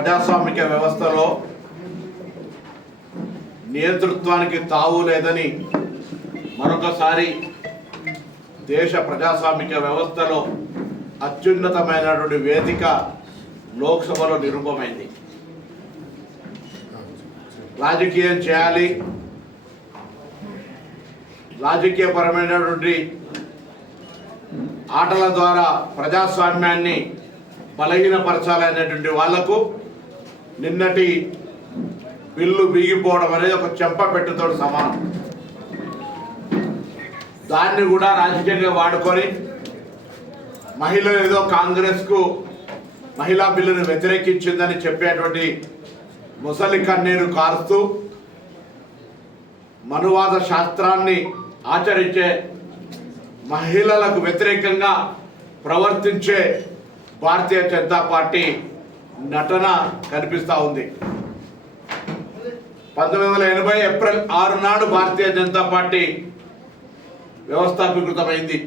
ప్రజాస్వామిక వ్యవస్థలో నియంతృత్వానికి తావు లేదని మరొకసారి దేశ ప్రజాస్వామిక వ్యవస్థలో అత్యున్నతమైనటువంటి వేదిక లోక్సభలో నిరూపమైంది. రాజకీయం చేయాలి, రాజకీయపరమైనటువంటి ఆటల ద్వారా ప్రజాస్వామ్యాన్ని బలహీనపరచాలనేటువంటి వాళ్లకు నిన్నటి బిల్లు బిగిపోవడం అనేది ఒక చెంపపెట్టుతో సమానం. దాన్ని కూడా రాజకీయంగా వాడుకొని మహిళలు ఏదో కాంగ్రెస్కు మహిళా బిల్లును వ్యతిరేకించిందని చెప్పేటువంటి ముసలి కన్నీరు కారుస్తూ మనువాద శాస్త్రాన్ని ఆచరించే మహిళలకు వ్యతిరేకంగా ప్రవర్తించే భారతీయ జనతా పార్టీ నటన కనిపిస్తూ ఉంది. 1980 ఏప్రిల్ 6 నాడు భారతీయ జనతా పార్టీ వ్యవస్థాపీకృతమైంది.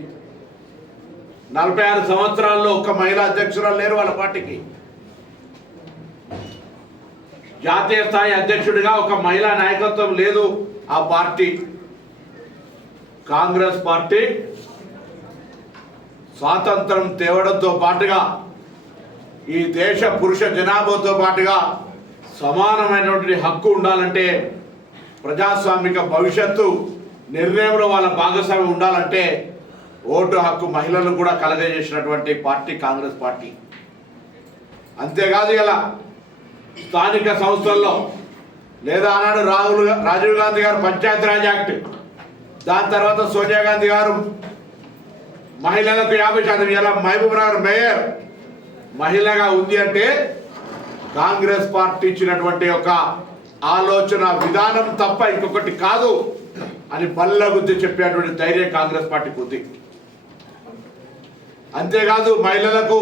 46 సంవత్సరాల్లో ఒక్క మహిళా అధ్యక్షురాలు లేరు వాళ్ళ పార్టీకి. జాతీయ స్థాయి అధ్యక్షుడిగా ఒక మహిళా నాయకత్వం లేదు ఆ పార్టీ. కాంగ్రెస్ పార్టీ స్వాతంత్రం తేవడంతో పాటుగా ఈ దేశ పురుష జనాభాతో పాటుగా సమానమైనటువంటి హక్కు ఉండాలంటే, ప్రజాస్వామిక భవిష్యత్తు నిర్ణయంలో వాళ్ళ భాగస్వామ్యం ఉండాలంటే ఓటు హక్కు మహిళలకు కూడా కలగజేసినటువంటి పార్టీ కాంగ్రెస్ పార్టీ. అంతేకాదు ఇలా స్థానిక సంస్థల్లో లేదా ఆనాడు రాజీవ్ గాంధీ గారు పంచాయతీరాజ్ యాక్ట్, దాని తర్వాత సోనియా గాంధీ గారు మహిళలకు 50%, ఇలా మహబూబ్ నగర్ మేయర్ మహిళగా ఉంది అంటే కాంగ్రెస్ పార్టీ ఇచ్చినటువంటి ఒక ఆలోచన విధానం తప్ప ఇంకొకటి కాదు అని బల్లగుద్ది చెప్పేటువంటి ధైర్యం కాంగ్రెస్ పార్టీకి ఉంది. అంతేకాదు మహిళలకు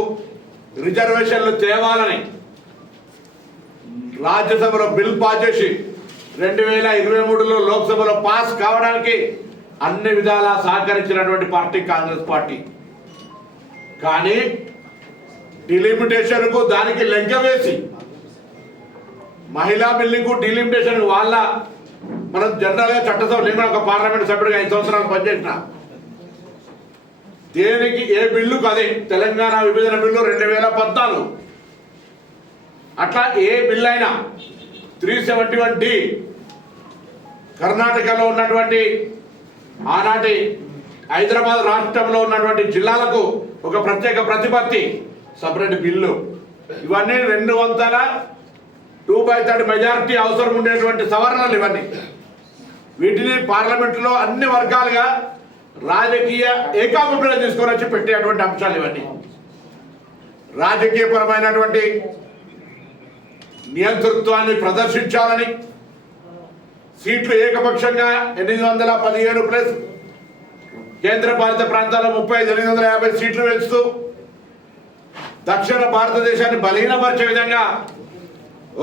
రిజర్వేషన్లు తేవాలని రాజ్యసభలో బిల్ పాస్ చేసి 2023లో లోక్సభలో పాస్ కావడానికి అన్ని విధాలా సహకరించినటువంటి పార్టీ కాంగ్రెస్ పార్టీ. కానీ డిలిమిటేషన్కు దానికి లెక్క వేసి మహిళా బిల్లుకు డిలిమిటేషన్ వాళ్ళ మనం జనరల్గా చట్టసభ నేను ఒక పార్లమెంట్ సభ్యుడిగా 5 సంవత్సరాలు పనిచేసిన, దేనికి ఏ బిల్లుకు అదే తెలంగాణ విభజన బిల్లు 2014, అట్లా ఏ బిల్లు అయినా 371D కర్ణాటకలో ఉన్నటువంటి ఆనాటి హైదరాబాద్ రాష్ట్రంలో ఉన్నటువంటి జిల్లాలకు ఒక ప్రత్యేక ప్రతిపత్తి సపరేట్ బిల్లు, ఇవన్నీ 2/3 మెజారిటీ అవసరం ఉండేటువంటి సవరణలు ఇవన్నీ. వీటిని పార్లమెంటులో అన్ని వర్గాలుగా రాజకీయ ఏకాభిప్రాయం తీసుకొని వచ్చి పెట్టేటువంటి అంశాలు ఇవన్నీ. రాజకీయపరమైనటువంటి నియంతృత్వాన్ని ప్రదర్శించాలని సీట్లు ఏకపక్షంగా 817 ప్లస్ కేంద్ర పాలిత ప్రాంతాల్లో 3850 సీట్లు పెంచుతూ దక్షిణ భారతదేశాన్ని బలహీనపరిచే విధంగా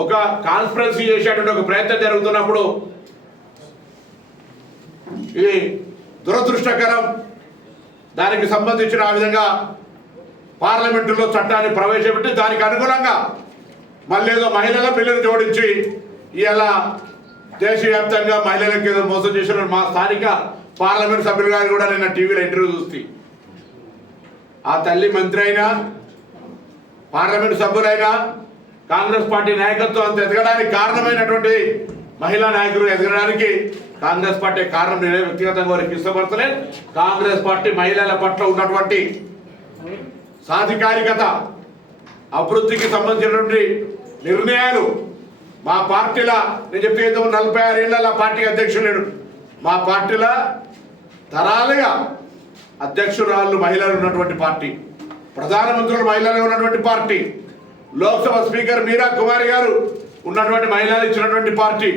ఒక కాన్స్పిరసీ చేసేటువంటి ఒక ప్రయత్నం జరుగుతున్నప్పుడు ఇది దురదృష్టకరం. దానికి సంబంధించిన ఆ విధంగా పార్లమెంటులో చట్టాన్ని ప్రవేశపెట్టి దానికి అనుగుణంగా మళ్ళీ ఏదో మహిళల బిల్లును జోడించి ఇలా దేశవ్యాప్తంగా మహిళలకు ఏదో మోసం చేసిన మా స్థానిక పార్లమెంట్ సభ్యులు గారు కూడా నిన్న టీవీలో ఇంటర్వ్యూ చూస్తే ఆ తల్లి మంత్రి అయినా పార్లమెంట్ సభ్యులైనా కాంగ్రెస్ పార్టీ నాయకత్వం అంత ఎదగడానికి కారణమైనటువంటి మహిళా నాయకులు ఎదగడానికి కాంగ్రెస్ పార్టీ కారణం. నేనే వ్యక్తిగతంగా వారికి ఇష్టపడతలేదు. కాంగ్రెస్ పార్టీ మహిళల పట్ల ఉన్నటువంటి సాధికారికత, అభివృద్ధికి సంబంధించినటువంటి నిర్ణయాలు మా పార్టీల నేను చెప్పే 46 ఏళ్ళ పార్టీ అధ్యక్షుడు మా పార్టీల తరాలుగా అధ్యక్షురాళ్ళు మహిళలు ఉన్నటువంటి పార్టీ, ప్రధానమంత్రులు మహిళలు ఉన్నటువంటి పార్టీ, లోక్సభ స్పీకర్ మీరా కుమారి గారు ఉన్నటువంటి మహిళలు ఇచ్చినటువంటి పార్టీ,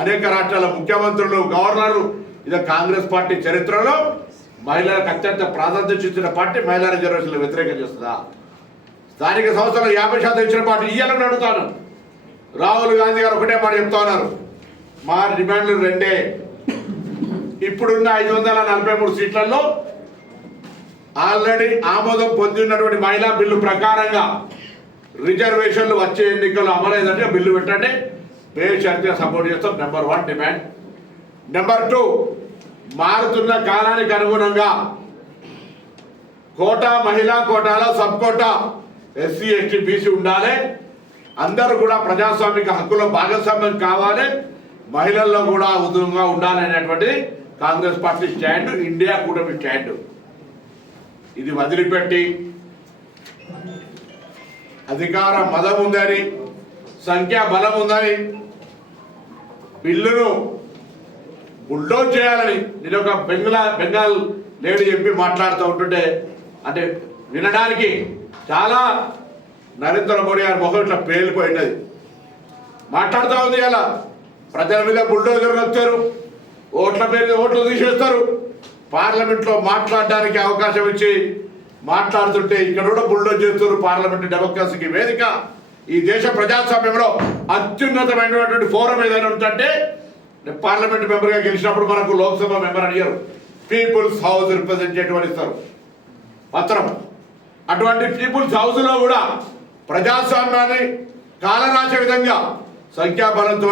అనేక రాష్ట్రాల ముఖ్యమంత్రులు, గవర్నర్లు, ఇది కాంగ్రెస్ పార్టీ చరిత్రలో మహిళలకు అత్యంత ప్రాధాన్యత ఇచ్చిన పార్టీ. మహిళా రిజర్వేషన్లు వ్యతిరేకం చేస్తుందా? స్థానిక సంస్థలు 50% ఇచ్చిన పార్టీ ఇయ్యాలని అడుగుతాను. రాహుల్ గాంధీ గారు ఒకటే మాట చెప్తా ఉన్నారు, మా డిమాండ్లు 2. ఇప్పుడున్న 543 సీట్లలో ఆల్రెడీ ఆమోదం పొంది ఉన్నటువంటి మహిళా బిల్లు ప్రకారంగా రిజర్వేషన్లు వచ్చే ఎన్నికలు అమలైందంటే బిల్లు పెట్టండి, బేషరతుగా సపోర్ట్ చేస్తాం. Number 1 demand. నెంబర్ 2, మారుతున్న కాలానికి అనుగుణంగా కోటా, మహిళా కోటాలో sub quota SC ST BC ఉండాలి. అందరూ కూడా ప్రజాస్వామిక హక్కులో భాగస్వామ్యం కావాలి, మహిళల్లో కూడా ఉద్యమంగా ఉండాలి అనేటువంటిది కాంగ్రెస్ పార్టీ స్టాండ్, ఇండియా కూటమి స్టాండ్. ఇది వదిలిపెట్టి అధికార మదం ఉందని, సంఖ్యా బలం ఉందని బిల్లును బుల్డోజ్ చేయాలని నేను ఒక బెంగాల్ లేడీ ఎంపీ మాట్లాడుతూ ఉంటుంటే అంటే వినడానికి చాలా నరేంద్ర మోడీ గారి ముఖం ఇట్లా పేలిపోయినది. మాట్లాడుతూ ఉంది, అలా ప్రజల మీద బుల్డోజర్లు వచ్చారు, ఓట్ల పేరు ఓట్లు తీసేస్తారు, పార్లమెంట్లో మాట్లాడడానికి అవకాశం ఇచ్చి మాట్లాడుతుంటే ఇక్కడ కూడా బుల్డోజ్ చేస్తారు. పార్లమెంట్ డెమోక్రసీకి వేదిక, ఈ దేశ ప్రజాస్వామ్యంలో అత్యున్నతమైనటువంటి ఫోరం ఏదైనా ఉంటుంటే పార్లమెంట్ మెంబర్గా గెలిచినప్పుడు మనకు లోక్సభ మెంబర్ అడిగారు, పీపుల్స్ హౌస్ రిప్రజెంటేటివ్ అని ఇస్తారు పత్రం. అటువంటి పీపుల్స్ హౌస్లో కూడా ప్రజాస్వామ్యాన్ని కాలరాసే విధంగా సంఖ్యాబలంతో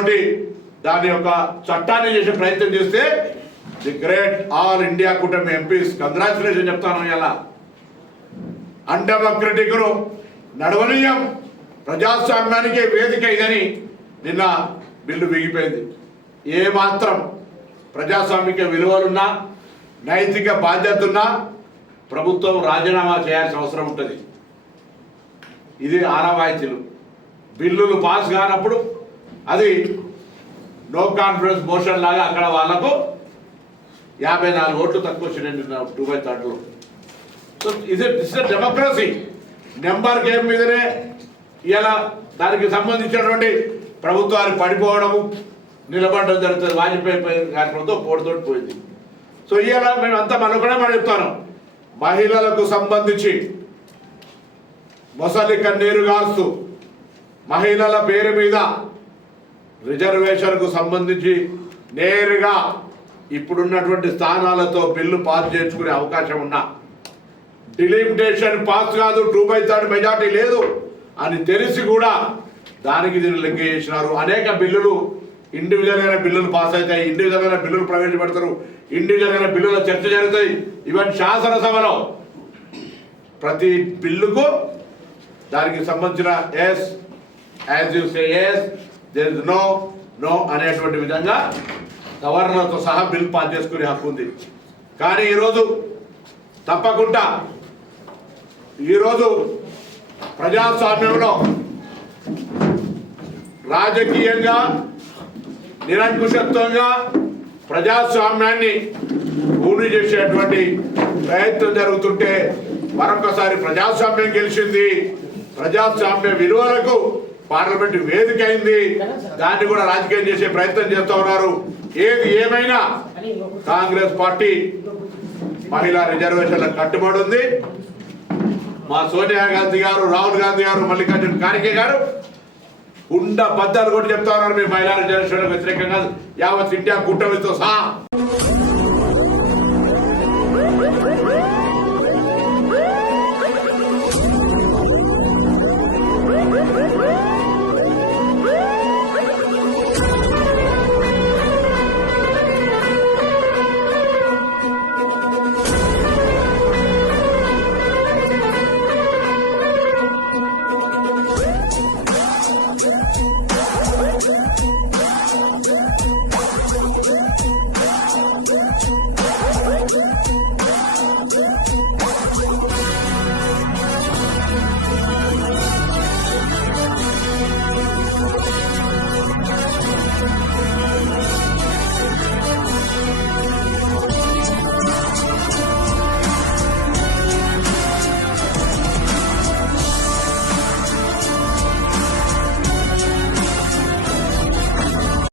దాని యొక్క చట్టాన్ని చేసే ప్రయత్నం చేస్తే ది గ్రేట్ ఆల్ ఇండియా కూటమి ఎంపీస్ కంగ్రాచులేషన్ చెప్తాను. ఇలా అన్డెమోక్రటిక్ను నడవనీయం, ప్రజాస్వామ్యానికి వేదిక ఇదని నిన్న బిల్లు బిగిపోయింది. ఏమాత్రం ప్రజాస్వామిక విలువలున్నా, నైతిక బాధ్యత ఉన్నా ప్రభుత్వం రాజీనామా చేయాల్సిన అవసరం ఉంటుంది. ఇది ఆనవాయితీలు. బిల్లులు పాస్ కానప్పుడు అది నో కాన్ఫిడెన్స్ మోషన్ లాగా అక్కడ వాళ్లకు 54 ఓట్లు తక్కువ వచ్చినాయి 2/3. సో ఇది డెమోక్రసీ. నెంబర్ గేమ్ మీదనే ఇలా దానికి సంబంధించినటువంటి ప్రభుత్వాలు పడిపోవడము, నిలబడడం జరుగుతుంది. వాజ్పేయి గారి ప్రభుత్వం పోటుతోటి పోయింది. సో ఇలా మేము అంతా మనం కూడా మనం చెప్తాను, మహిళలకు సంబంధించి మొసలి కన్నీరు గాల్స్తూ మహిళల పేరు మీద రిజర్వేషన్కు సంబంధించి నేరుగా ఇప్పుడున్నటువంటి స్థానాలతో బిల్లు పాస్ చేసుకునే అవకాశం ఉన్నా డిలిమిటేషన్ పాస్ కాదు, 2/3 మెజార్టీ లేదు అని తెలిసి కూడా దానికి దీన్ని లెక్క చేసినారు. అనేక బిల్లులు ఇండివిజువల్ అయిన బిల్లులు పాస్ అవుతాయి, ఇండివిజువల్ అయిన బిల్లులు ప్రవేశపెడతారు, ఇండివిజువల్ అయిన బిల్లుల చర్చ జరుగుతాయి. ఈవెన్ శాసనసభలో ప్రతి బిల్లుకు దానికి సంబంధించిన yes as you say yes, there is no no అనేటువంటి విధంగా గవర్నర్తో సహా బిల్ పాస్ చేసుకునే హక్కు ఉంది. కానీ ఈరోజు తప్పకుండా ఈరోజు ప్రజాస్వామ్యంలో రాజకీయంగా నిరంకుశత్వంగా ప్రజాస్వామ్యాన్ని పూర్తి చేసేటువంటి ప్రయత్నం జరుగుతుంటే మరొకసారి ప్రజాస్వామ్యం గెలిచింది, ప్రజాస్వామ్య విలువలకు పార్లమెంట్ వేదిక అయింది, దాన్ని కూడా రాజకీయం చేసే ప్రయత్నం చేస్తూ ఉన్నారు. ఏది ఏమైనా కాంగ్రెస్ పార్టీ మహిళా రిజర్వేషన్లకు కట్టుబడి ఉంది. మా సోనియా గాంధీ గారు, రాహుల్ గాంధీ గారు, మల్లికార్జున ఖార్గే గారు ఉండ బద్దాలు కూడా చెప్తా ఉన్నారు, మీ మహిళా రిజర్వేషన్లకు వ్యతిరేకంగా యావత్ ఇండియా కూటమితో సహా.